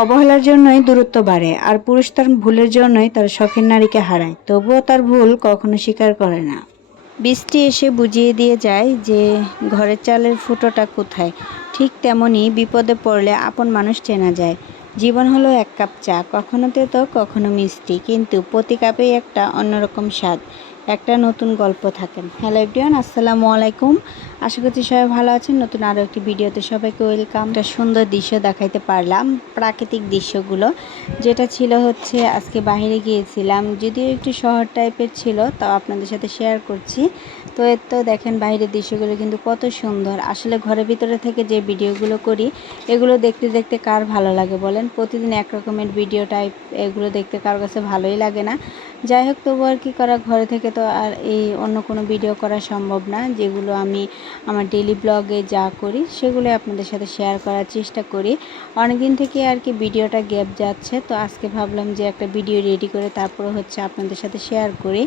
অবহেলার জন্যই দূরত্ব বাড়ে, আর পুরুষ তার ভুলের জন্যই তার শখের নারীকে হারায়, তবুও তার ভুল কখনো স্বীকার করে না। বৃষ্টি এসে বুঝিয়ে দিয়ে যায় যে ঘরের চালের ফুটোটা কোথায়। ঠিক তেমনি বিপদে পড়লে আপন মানুষ চেনা যায়। জীবন হলো এক কাপ চা, কখনো তেতো কখনো মিষ্টি, কিন্তু প্রতি কাপেই একটা অন্যরকম স্বাদ, একটা নতুন গল্প থাকেন। হ্যালো এভরিওয়ান, আসসালামু আলাইকুম। আশা করছি সবাই ভালো আছেন। নতুন আরও একটি ভিডিওতে সবাইকে ওয়েলকাম। একটা সুন্দর দৃশ্য দেখাইতে পারলাম, প্রাকৃতিক দৃশ্যগুলো, যেটা ছিল হচ্ছে আজকে বাইরে গিয়েছিলাম, যদিও একটু শহর টাইপের ছিল, তাও আপনাদের সাথে শেয়ার করছি। তো এর তো দেখেন বাইরের দৃশ্যগুলো কিন্তু কত সুন্দর। আসলে ঘরের ভিতরে থেকে যে ভিডিওগুলো করি, এগুলো দেখতে দেখতে কার ভালো লাগে বলেন? প্রতিদিন এক রকমের ভিডিও টাইপ, এগুলো দেখতে কার কাছে ভালোই লাগে না। যাই হোক, তবু আর কি করা, ঘরে থেকে তো আর এই অন্য কোনো ভিডিও করা সম্ভব না। যেগুলো আমি আমার ডেইলি ব্লগে যা করি সেগুলো আপনাদের সাথে শেয়ার করার চেষ্টা করি। অনেক দিন থেকে আর কি ভিডিওটা গ্যাপ যাচ্ছে, তো আজকে ভাবলাম যে একটা ভিডিও রেডি করে তারপরে হচ্ছে আপনাদের সাথে শেয়ার করি।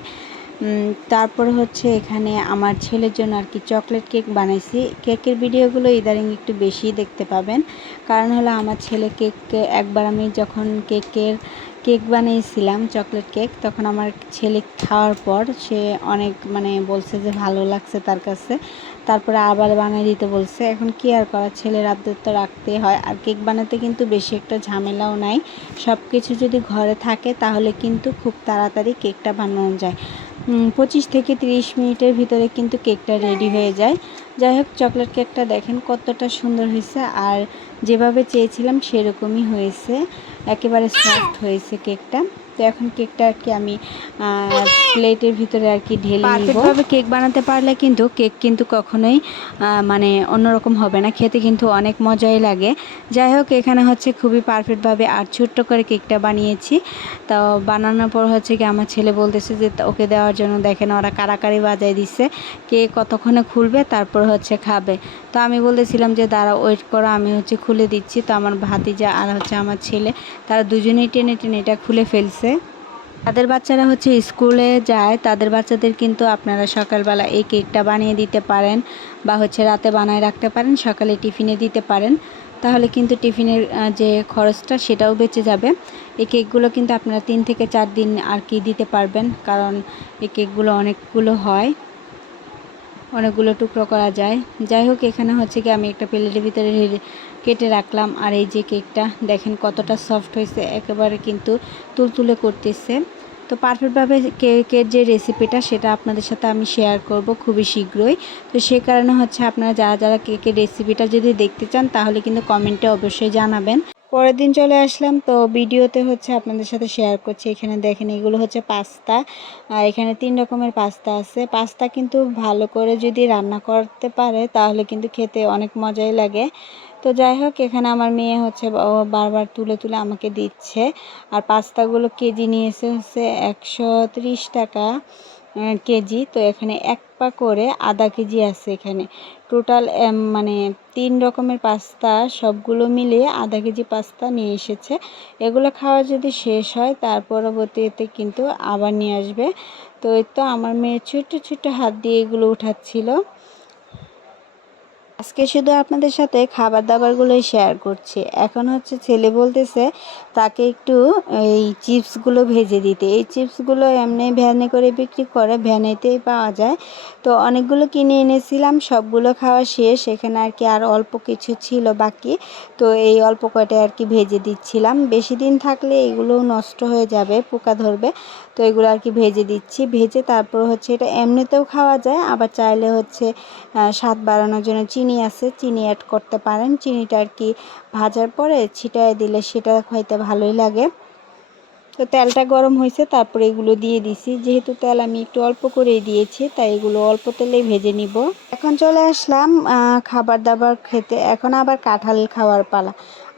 তারপরে হচ্ছে এখানে আমার ছেলের জন্য আর কি চকলেট কেক বানাইছি। কেকের ভিডিওগুলো ইদারিং একটু বেশি দেখতে পাবেন, কারণ হলো আমার ছেলে কেককে একবার আমি যখন কেক বানিয়েছিলাম চকলেট কেক, তখন আমার ছেলে খাওয়ার পর সে অনেক বলছে যে ভালো লাগছে তার কাছে। তারপরে আবার বানিয়ে দিতে বলছে। এখন কি আর করা, ছেলের আবদার তো রাখতেই হয়। আর কেক বানাতে কিন্তু বেশি একটা ঝামেলাও নাই। সব কিছু যদি ঘরে থাকে তাহলে কিন্তু খুব তাড়াতাড়ি কেকটা বানানো যায়। 25 থেকে 30 মিনিটের ভিতরে কিন্তু কেকটা রেডি হয়ে যায়। যাই হোক, চকলেট কেকটা দেখেন কতটা সুন্দর হয়েছে, আর যেভাবে চেয়েছিলাম সেরকমই হয়েছে, একেবারে সফট হয়েছে কেকটা। তো এখন কেকটা আর কি আমি প্লেটের ভিতরে আর কি ঢেলে নিব। পারফেক্টভাবে কেক বানাতে পারলে কিন্তু কেক কিন্তু কখনোই অন্যরকম হবে না, খেতে কিন্তু অনেক মজাই লাগে। যাই হোক, এখানে হচ্ছে খুবই পারফেক্টভাবে আর ছোট্ট করে কেকটা বানিয়েছি। তো বানানোর পর হচ্ছে কি আমার ছেলে বলতেছে যে ওকে দেওয়ার জন্য, দেখেন ওরা কারাকারি বাজাই দিচ্ছে, কে কতক্ষণে খুলবে তারপর হচ্ছে খাবে। তো আমি বলতেছিলাম যে দাঁড়া, ওয়েট করো, আমি হচ্ছে খুলে দিচ্ছি। তো আমার ভাতিজা আর হচ্ছে আমার ছেলে, তারা দুজনেই টেনে টেনে এটা খুলে ফেলছে। তাদের বাচ্চারা হচ্ছে স্কুলে যায়, তাদের বাচ্চাদের কিন্তু আপনারা সকালবেলা এই কেকটা বানিয়ে দিতে পারেন, বা হচ্ছে রাতে বানায় রাখতে পারেন, সকালে টিফিনে দিতে পারেন। তাহলে কিন্তু টিফিনের যে খরচটা সেটাও বেঁচে যাবে। এই কেকগুলো কিন্তু আপনারা 3 থেকে 4 দিন আর কি দিতে পারবেন, কারণ এই কেকগুলো অনেকগুলো হয়, অনেকগুলো টুকরো করা যায়। যাই হোক, এখানে হচ্ছে কি আমি একটা প্লেটের ভিতরে কেটে রাখলাম। আর এই যে কেকটা দেখেন কতটা সফট হয়েছে, একেবারে কিন্তু তুলতুলে করতেছে। তো পারফেক্টভাবে কেকের যে রেসিপিটা সেটা আপনাদের সাথে আমি শেয়ার করব খুবই শীঘ্রই। তো সে কারণে হচ্ছে আপনারা যারা যারা কেকের রেসিপিটা যদি দেখতে চান তাহলে কিন্তু কমেন্টে অবশ্যই জানাবেন। পরের দিন চলে আসলাম, তো ভিডিওতে হচ্ছে আপনাদের সাথে শেয়ার করছি। এখানে দেখেন এগুলো হচ্ছে পাস্তা, আর এখানে 3 রকমের পাস্তা আছে। পাস্তা কিন্তু ভালো করে যদি রান্না করতে পারে তাহলে কিন্তু খেতে অনেক মজাই লাগে। তো যাই হোক, এখানে আমার মেয়ে হচ্ছে বারবার তুলে তুলে আমাকে দিচ্ছে। আর পাস্তাগুলো কেজি নিয়েছে হচ্ছে 130 টাকা কেজি। তো এখানে এক পা করে আধা কেজি আছে। এখানে টোটাল 3 রকমের পাস্তা, সবগুলো মিলিয়ে আধা কেজি পাস্তা নিয়ে এসেছে। এগুলো খাওয়া যদি শেষ হয় তার পরবর্তীতে কিন্তু আবার নিয়ে আসবে। তো এই তো আমার মেয়ে ছোট্ট ছোট্ট হাত দিয়ে এগুলো উঠাচ্ছিল। আজকে শুধু আপনাদের সাথে খাবার দাবারগুলোই শেয়ার করছি। এখন হচ্ছে ছেলে বলতেছে তাকে একটু এই চিপসগুলো ভেজে দিতে। এই চিপসগুলো এমনি ভ্যানে করে বিক্রি করে, ভ্যানেতেই পাওয়া যায়। তো অনেকগুলো কিনে এনেছিলাম, সবগুলো খাওয়া শেষ। এখানে আর কি আর অল্প কিছু ছিল বাকি, তো এই অল্প কয়টা আর কি ভেজে দিচ্ছিলাম। বেশি দিন থাকলে এগুলো নষ্ট হয়ে যাবে, পোকা ধরবে। তো এগুলো আর কি ভেজে দিচ্ছি। ভেজে তারপর হচ্ছে এটা এমনিতেও খাওয়া যায়, আবার চাইলে হচ্ছে স্বাদ বাড়ানোর জন্য চিনি আছে, চিনি অ্যাড করতে পারেন। চিনিটা আর কি ভাজার পরে ছিটায় দিলে সেটা খাইতে ভালোই লাগে। তো তেলটা গরম হয়েছে, তারপরে এগুলো দিয়ে দিছি। যেহেতু তেল আমি একটু অল্প করেই দিয়েছি, তাই এগুলো অল্প তেলেই ভেজে নিব। এখন চলে আসলাম খাবার দাবার খেতে। এখন আবার কাঁঠাল খাওয়ার পালা।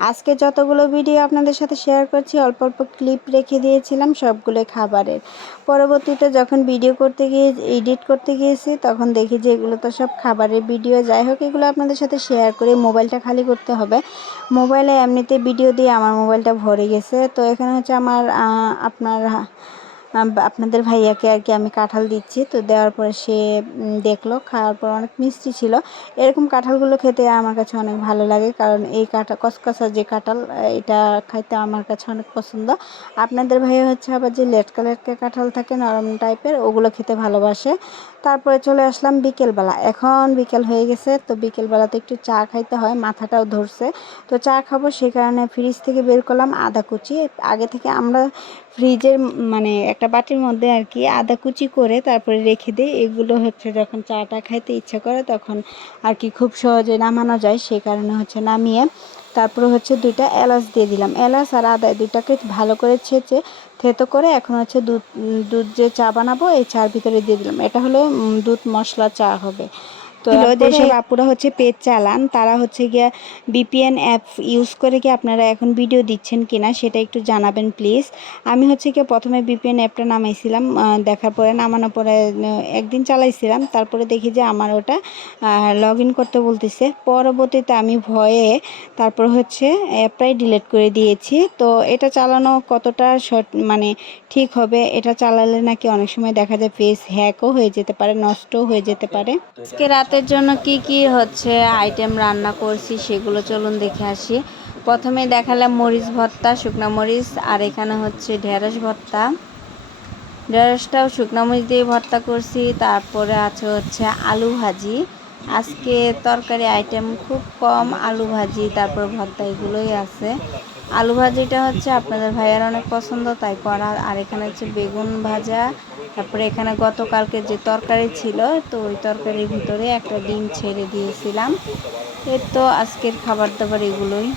আজকে যতগুলো ভিডিও আপনাদের সাথে শেয়ার করছি অল্প অল্প ক্লিপ রেখে দিয়েছিলাম, সবগুলো খাবারের। পরবর্তীতে যখন ভিডিও করতে গিয়ে এডিট করতে গিয়েছি তখন দেখি যে এগুলো তো সব খাবারের ভিডিও। যাই হোক, এগুলো আপনাদের সাথে শেয়ার করে মোবাইলটা খালি করতে হবে। মোবাইলে এমনিতে ভিডিও দিয়ে আমার মোবাইলটা ভরে গেছে। তো এখানে হচ্ছে আমার আপনার আপনাদের ভাইয়াকে আর কি আমি কাঁঠাল দিচ্ছি। তো দেওয়ার পরে সে দেখলো, খাওয়ার পর অনেক মিষ্টি ছিল। এরকম কাঁঠালগুলো খেতে আমার কাছে অনেক ভালো লাগে, কারণ এই কসকসা যে কাঁঠাল, এটা খাইতে আমার কাছে অনেক পছন্দ। আপনাদের ভাইয়া হচ্ছে আবার যে লেট কালারের কাঁঠাল থাকে নরম টাইপের, ওগুলো খেতে ভালোবাসে। তারপরে চলে আসলাম বিকেলবেলা। এখন বিকেল হয়ে গেছে, তো বিকেলবেলা তো একটু চা খাইতে হয়, মাথাটাও ধরছে। তো চা খাবো, সেই কারণে ফ্রিজ থেকে বের করলাম আদা কুচি। আগে থেকে আমরা ফ্রিজের মানে একটা বাটির মধ্যে আর কি আদা কুচি করে তারপরে রেখে দিই। এগুলো হচ্ছে যখন চাটা খাইতে ইচ্ছা করে তখন আর কি খুব সহজে নামানো যায়, সেই কারণে হচ্ছে নামিয়ে তারপরে হচ্ছে 2টা এলাচ দিয়ে দিলাম। এলাচ আর আদা দুইটাকে ভালো করে ছেঁচে থেতো করে এখন হচ্ছে দুধ যে চা বানাবো এই চার ভিতরে দিয়ে দিলাম। এটা হলো দুধ মশলা চা হবে। তো যেসব আপুরা হচ্ছে পেজ চালান তারা হচ্ছে গিয়া বিপিএন অ্যাপ ইউজ করে কি আপনারা এখন ভিডিও দিচ্ছেন কিনা সেটা একটু জানাবেন প্লিজ। আমি হচ্ছে গিয়ে প্রথমে বিপিএন অ্যাপটা নামাইছিলাম, দেখার পরে নামানোর পরে একদিন চালাইছিলাম, তারপরে দেখি যে আমার ওটা লগ ইন করতে বলতেছে। পরবর্তীতে আমি ভয়ে তারপর হচ্ছে অ্যাপটাই ডিলিট করে দিয়েছি। তো এটা চালানো কতটা মানে ঠিক হবে, এটা চালালে নাকি অনেক সময় দেখা যায় ফেস হ্যাকও হয়ে যেতে পারে, নষ্টও হয়ে যেতে পারে। আজকে রাতের জন্য কি কি হচ্ছে আইটেম রান্না করছি সেগুলো চলুন দেখে আসি। প্রথমে দেখালাম মরিচ ভর্তা, শুকনা মরিচ, আর এখানে হচ্ছে ঢেঁড়স ভর্তা। ঢেঁড়সটাও শুকনা মরিচ দিয়ে ভর্তা করছি। তারপরে আছে হচ্ছে আলু ভাজি। আজকে তরকারি আইটেম খুব কম, আলু ভাজি তারপর ভর্তা এগুলোই আছে। আলু ভাজিটা হচ্ছে আপনাদের ভাইয়ার অনেক পছন্দ তাই করা। আর এখানে হচ্ছে বেগুন ভাজা। তারপরে এখানে গতকালকে যে তরকারি ছিল, তো ওই তরকারির ভিতরে একটা ডিম ছেড়ে দিয়েছিলাম। এই তো আজকের খাবার দাবার এগুলোই।